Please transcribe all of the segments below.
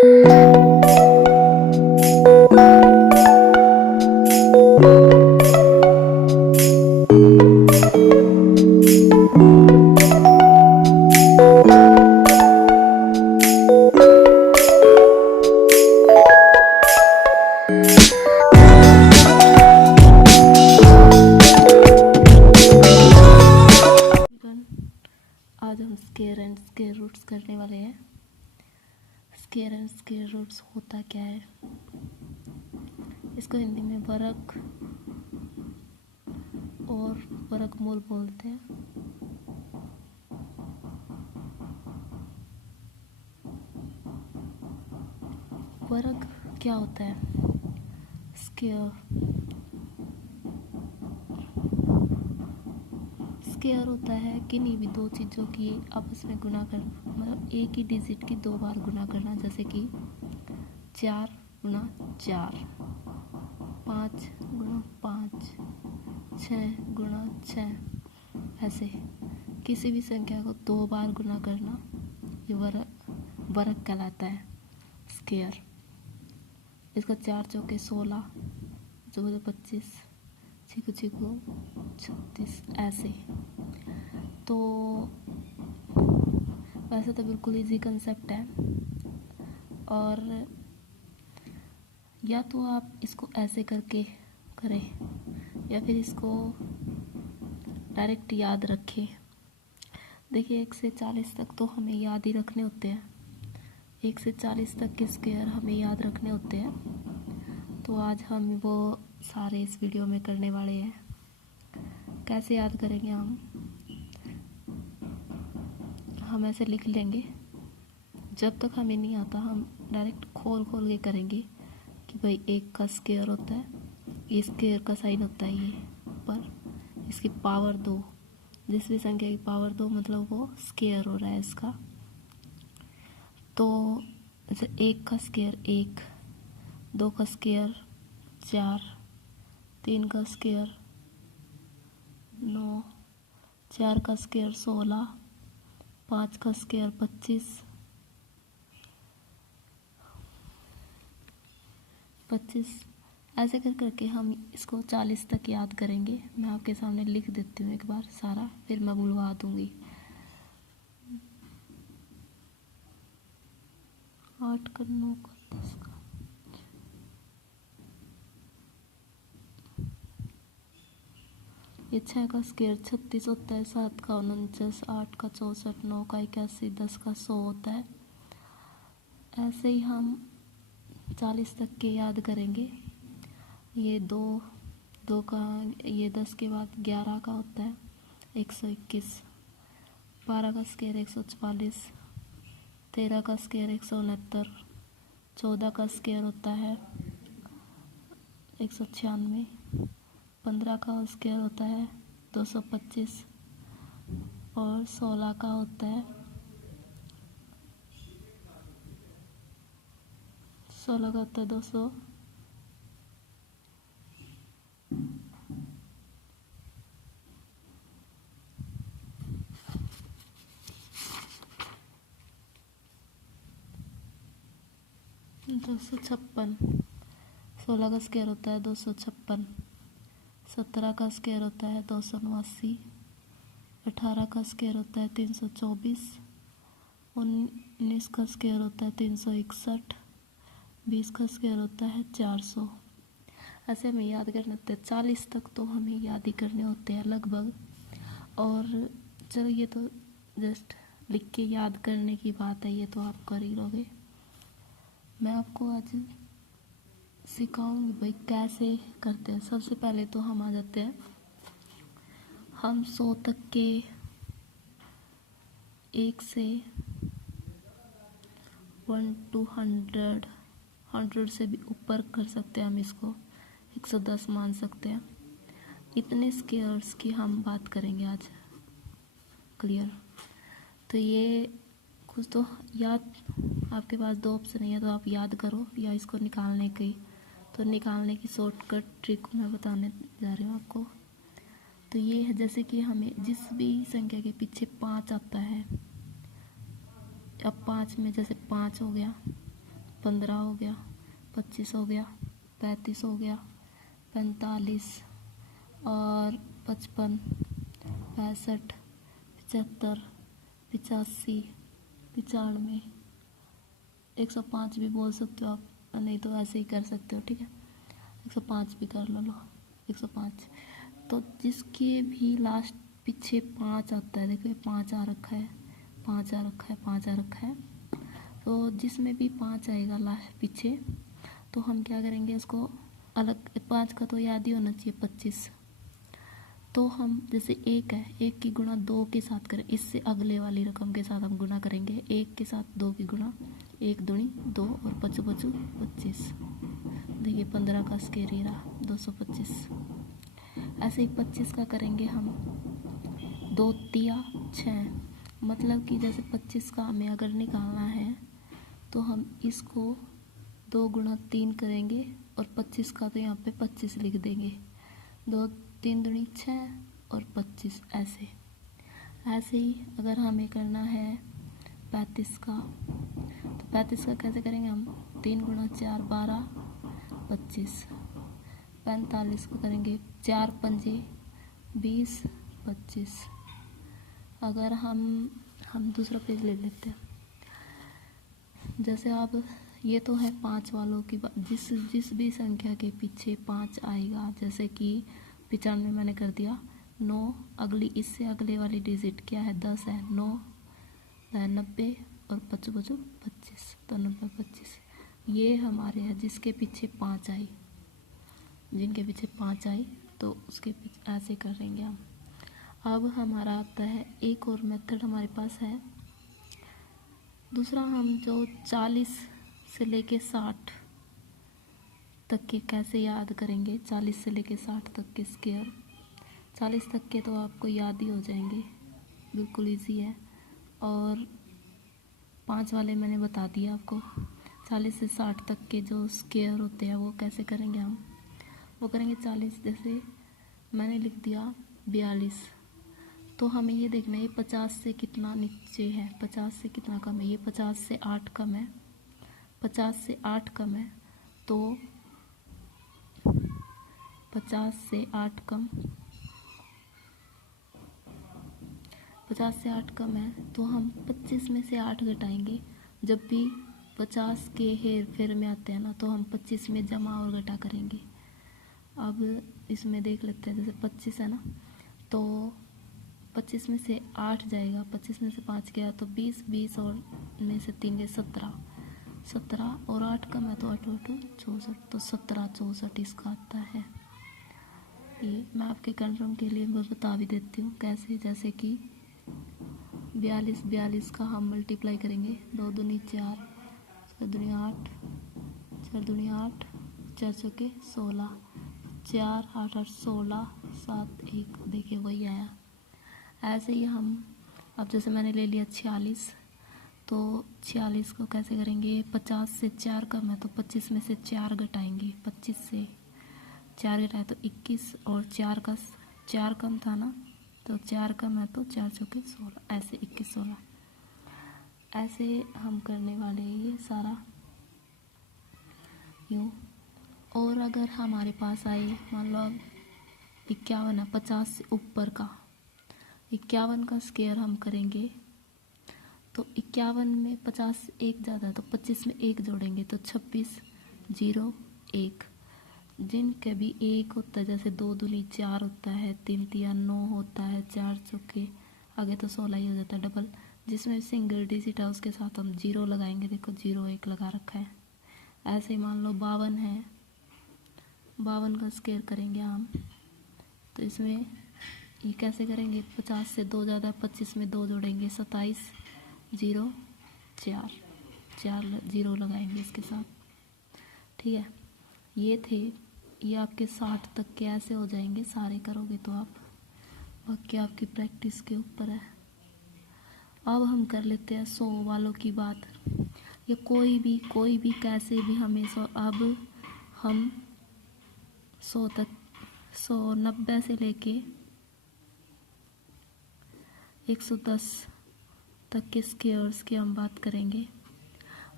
आज हम square and square roots करने वाले हैं। स्क्वायर एंड स्क्वायर रूट्स होता क्या है, इसको हिंदी में वर्ग और वर्गमूल बोलते हैं। वर्ग क्या होता है? स्क्वायर होता है किन्हीं भी दो चीज़ों की आपस में गुना कर, मतलब एक ही डिजिट की दो बार गुना करना, जैसे कि 4 गुना 4, 5 गुना 5, 6 गुना 6। ऐसे किसी भी संख्या को दो बार गुना करना ये वर्ग कहलाता है, स्क्वायर। इसका 4 चौके 16, 2 25, 6 6 36, ऐसे। तो वैसे तो बिल्कुल इजी कंसेप्ट है, और या तो आप इसको ऐसे करके करें या फिर इसको डायरेक्ट याद रखें। देखिए 1 से 40 तक तो हमें याद ही रखने होते हैं, 1 से 40 तक के स्क्वायर हमें याद रखने होते हैं। तो आज हम वो सारे इस वीडियो में करने वाले हैं। कैसे याद करेंगे हम ऐसे लिख लेंगे। जब तक हमें नहीं आता हम डायरेक्ट खोल के करेंगे कि भाई 1 का स्क्वायर होता है, ये स्क्वायर का साइन होता है ये पर, इसकी पावर 2, जिस भी संख्या की पावर 2 मतलब वो स्क्वायर हो रहा है इसका। तो जैसे 1 का स्क्वायर 1, 2 का स्क्वायर 4, 3 का स्क्वायर 9, 4 का स्क्वायर 16, 5 का स्क्वायर 25, 25। ऐसे कर करके हम इसको 40 तक याद करेंगे। मैं आपके सामने लिख देती हूँ एक बार सारा, फिर मैं बुलवा दूँगी। 8 का 9 का 10 का, ये 6 का स्क्वायर 36 होता है, 7 का 49, 8 का 64, 9 का 81, 10 का 100 होता है। ऐसे ही हम 40 तक के याद करेंगे। ये 2 का, ये 10 के बाद 11 का होता है 121, 12 का स्क्वायर 144, 13 का स्क्वायर 169, 14 का स्क्वायर होता है 196, 15 का स्क्वायर होता है 225, और 16 का होता है 200। दो सौ छप्पन, 16 का स्क्वायर होता है 256, 17 का स्क्वायर होता है 289, 18 का स्क्वायर होता है 324, 19 का स्क्वायर होता है 361, 20 का स्क्वायर होता है 400। ऐसे हमें याद करने होते हैं। 40 तक तो हमें याद ही करने होते हैं लगभग। और चलो ये तो जस्ट लिख के याद करने की बात है, ये तो आप कर ही लोगे। मैं आपको आज सिखाऊंगी भाई कैसे करते हैं। सबसे पहले तो हम आ जाते हैं, हम 100 तक के, 1 से 1 to 100, 100 से भी ऊपर कर सकते हैं हम इसको, 110 मान सकते हैं। इतने स्क्वायर्स की हम बात करेंगे आज। क्लियर? तो ये कुछ तो याद, आपके पास दो ऑप्शन है, तो आप याद करो या इसको निकालने की, तो निकालने की शॉर्टकट ट्रिक मैं बताने जा रही हूँ आपको। तो ये है, जैसे कि हमें जिस भी संख्या के पीछे 5 आता है, अब 5 में जैसे 5 हो गया, 15 हो गया, 25 हो गया, 35 हो गया, 45 और 55, 65, 75, 85, 95, 105 भी बोल सकते हो आप, नहीं तो ऐसे ही कर सकते हो, ठीक है। 105 भी कर लो 105। तो जिसके भी लास्ट पीछे 5 आता है, देखो ये 5 आ रखा है, 5 आ रखा है, 5 आ रखा है, तो जिसमें भी 5 आएगा लास्ट पीछे, तो हम क्या करेंगे उसको अलग, 5 का तो याद ही होना चाहिए 25। तो हम जैसे 1 है, 1 की गुणा 2 के साथ करें, इससे अगले वाली रकम के साथ हम गुणा करेंगे, 1 के साथ 2 की गुणा, 1 दूनी 2 और 5 5 25। देखिए 15 का स्क्वायर ही रहा 225। ऐसे ही 25 का करेंगे हम, 2 तिया 6, मतलब कि जैसे 25 का हमें अगर निकालना है तो हम इसको 2 गुणा 3 करेंगे और 25 का तो यहाँ पे 25 लिख देंगे, 2 3 दूनी 6 और 25। ऐसे ही अगर हमें करना है 35 का, तो 35 का कैसे करेंगे हम, 3 गुणा 4 12 25। 45 को करेंगे 4 पंजे 20 25। अगर हम दूसरा पेज ले लेते हैं, जैसे आप, ये तो है 5 वालों की बात, जिस भी संख्या के पीछे 5 आएगा, जैसे कि 95 मैंने कर दिया, 9 अगली, इससे अगले वाली डिजिट क्या है, 10 है, 9 90 और 5 5 25, तो 90 25। ये हमारे है जिसके पीछे 5 आई, जिनके पीछे 5 आई तो उसके पीछे ऐसे करेंगे हम। अब हमारा आता है एक और मेथड हमारे पास है दूसरा, हम जो 40 से लेके 60 तक के कैसे याद करेंगे, 40 से लेके 60 तक के स्क्वायर, 40 तक के तो आपको याद ही हो जाएंगे, बिल्कुल इजी है। और 5 वाले मैंने बता दिया आपको। 40 से 60 तक के जो स्क्वायर होते हैं वो कैसे करेंगे हम, वो करेंगे 40, जैसे मैंने लिख दिया 42, तो हमें ये देखना है 50 से कितना नीचे है, 50 से कितना कम है, ये 50 से 8 कम है, 50 से 8 कम है, तो 50 से 8 कम, 50 से 8 कम है, तो हम 25 में से 8 घटाएंगे। जब भी 50 के हेर फेर में आते हैं ना, तो हम 25 में जमा और घटा करेंगे। अब इसमें देख लेते हैं, जैसे 25 है ना, तो 25 में से 8 जाएगा, 25 में से 5 गया तो 20, 20 और में से 3 गए 17, 17 और 8 कम है तो 8 8 64, तो 17 64 इसका आता है। ये मैं आपके कंफर्म के लिए बता भी देती हूँ कैसे, जैसे कि 42, 42 का हम मल्टीप्लाई करेंगे, 2 दूनी 4, 4 दूनी 8, 4 दूनी 8, 4 चौके 16, 4 8 8 16, 7 1, देखिए वही आया। ऐसे ही हम, अब जैसे मैंने ले लिया 46, तो 46 को कैसे करेंगे, 50 से 4 कम है तो 25 में से 4 घटाएंगे, 25 से 4 घटाए तो 21, और 4 कम था ना, तो 4 कम है तो 4 चौके 16, ऐसे 21 16, ऐसे हम करने वाले हैं ये सारा यूँ। और अगर हमारे पास आए, मान लो अब 51 है, 50 से ऊपर का 51 का स्क्वायर हम करेंगे, तो 51 में 50 से 1 ज़्यादा है तो 25 में 1 जोड़ेंगे तो 26 0 1। जिनके भी 1 होता है, जैसे 2 दूनी 4 होता है, 3 तिया 9 होता है, 4 चौके आगे तो 16 ही हो जाता है डबल। जिसमें सिंगल डिजिट है उसके साथ हम 0 लगाएंगे, देखो 0 1 लगा रखा है। ऐसे ही मान लो 52 है, 52 का स्क्वायर करेंगे हम, तो इसमें ये कैसे करेंगे, 50 से 2 ज़्यादा, 25 में 2 जोड़ेंगे 27 0 4, 4 0 लगाएंगे इसके साथ, ठीक है। ये आपके 60 तक के ऐसे हो जाएंगे, सारे करोगे तो आप, बाकी आपकी प्रैक्टिस के ऊपर है। अब हम कर लेते हैं 100 वालों की बात, या कोई भी कैसे भी हमें 100, अब हम 100 तक, 190 से लेके 110 तक के स्क्वायर्स की हम बात करेंगे।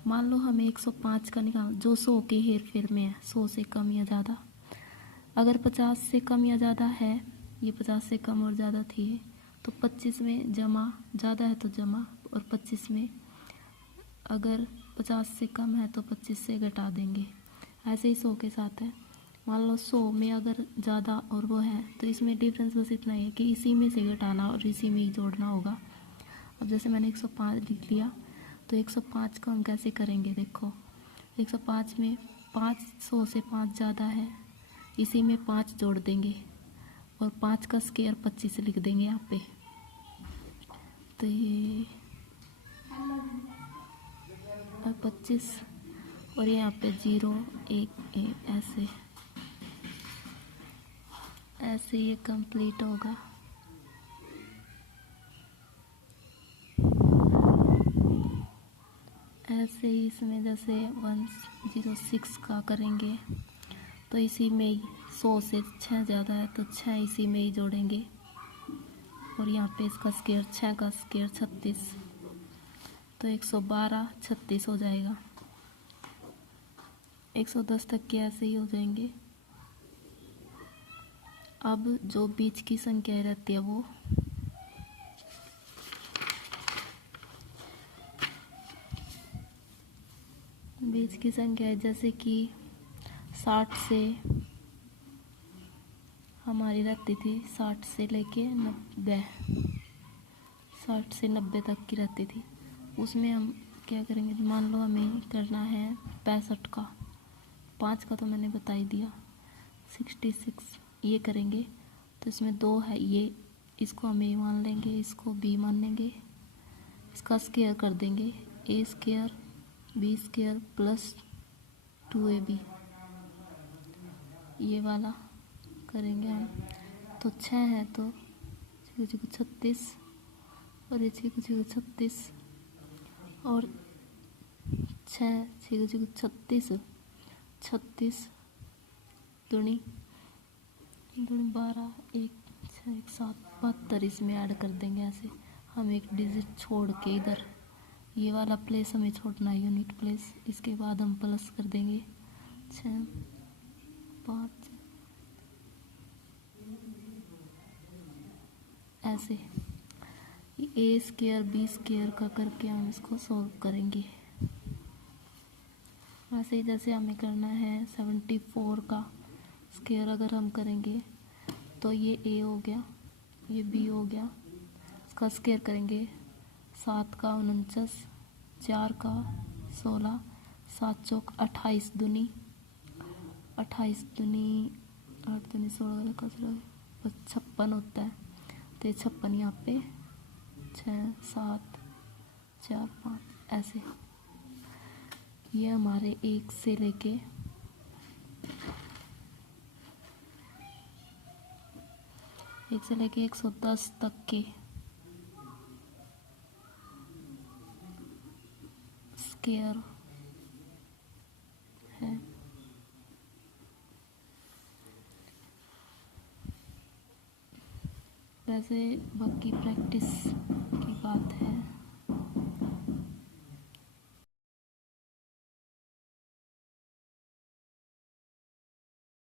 मान लो हमें 105 का निकाल, जो 100 के हेर फेर में है, 100 से कम या ज़्यादा। अगर 50 से कम या ज़्यादा है, ये 50 से कम और ज़्यादा थी, तो 25 में जमा, ज़्यादा है तो जमा, और 25 में अगर 50 से कम है तो 25 से घटा देंगे। ऐसे ही 100 के साथ है। मान लो 100 में अगर ज़्यादा और वो है, तो इसमें डिफरेंस बस इतना ही है कि इसी में से घटाना और इसी में ही जोड़ना होगा। अब जैसे मैंने 105 लिख लिया, तो 105 को हम कैसे करेंगे, देखो 105 में 5, 100 से 5 ज़्यादा है, इसी में 5 जोड़ देंगे और 5 का स्क्वायर 25 लिख देंगे यहाँ पे। तो ये 25 और यहाँ पे 0, 1 ऐसे ऐसे ये कंप्लीट होगा। ऐसे ही इसमें जैसे 106 का करेंगे, तो इसी में ही 100 से 6 ज़्यादा है तो 6 इसी में ही जोड़ेंगे, और यहाँ पे इसका स्क्वायर 6 का स्क्वायर 36, तो 112 36 हो जाएगा। 110 तक के ऐसे ही हो जाएंगे। अब जो बीच की संख्या रहती है वो बीच की संख्या है, जैसे कि 60 से हमारी रहती थी, 60 से लेके 90, 60 से 90 तक की रहती थी। उसमें हम क्या करेंगे, मान लो हमें करना है 65 का, 5 का तो मैंने बता ही दिया, 66 ये करेंगे। तो इसमें 2 है, ये इसको हम ए मान लेंगे, इसको बी मान लेंगे, इसका स्क्वायर कर देंगे, ए square B square plus 2ab, ये वाला करेंगे हम। तो 6 है तो 36 और ये 36 और 6 36 36 दूनी 12 1 6 1 7 72, इसमें ऐड कर देंगे। ऐसे हम एक डिजिट छोड़ के इधर ये वाला प्लेस हमें छोड़ना है, यूनिट प्लेस, इसके बाद हम प्लस कर देंगे 6 5 ऐसे। ए स्क्वायर बी स्क्वायर का करके हम इसको सॉल्व करेंगे। वैसे ही जैसे हमें करना है 74 का स्क्वायर अगर हम करेंगे तो ये ए हो गया, ये बी हो गया, इसका स्क्वायर करेंगे 7 का 49, 4 का 16, 7 चौक 28 दूनी 28 दूनी 8 दूनी 16 का 56 होता है। तो 56 यहाँ पे 6 7 4 5 ऐसे। ये हमारे 1 से लेके 110 तक के स्क्वायर है। वैसे बाकी प्रैक्टिस की बात है।